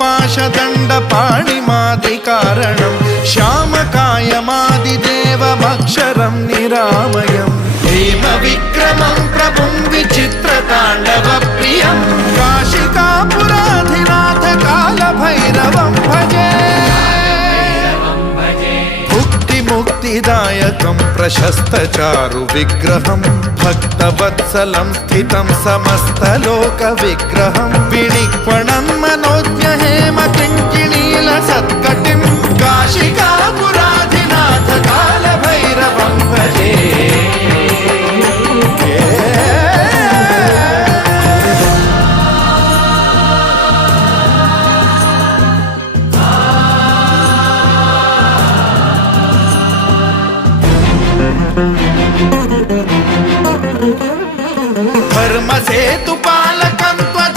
पाशदण्डपाणिमादिकारणं श्यामकायमादिदेवमक्षरं निरामयं हेमविक्रमं प्रभुं विचित्रताण्डवप्रियं काशिकापुराधिनाथ कालभैरवं भजे मुक्तिदायकं प्रशस्तचारु विग्रहं भक्तवत्सलं स्थितं समस्तलोकविग्रहं विनिक्वणं मनोज्ञहेमकिङ्किणीलसत्कटिं काशिकापुराधिनाथ कालभैरवं भजे धर्मसेतु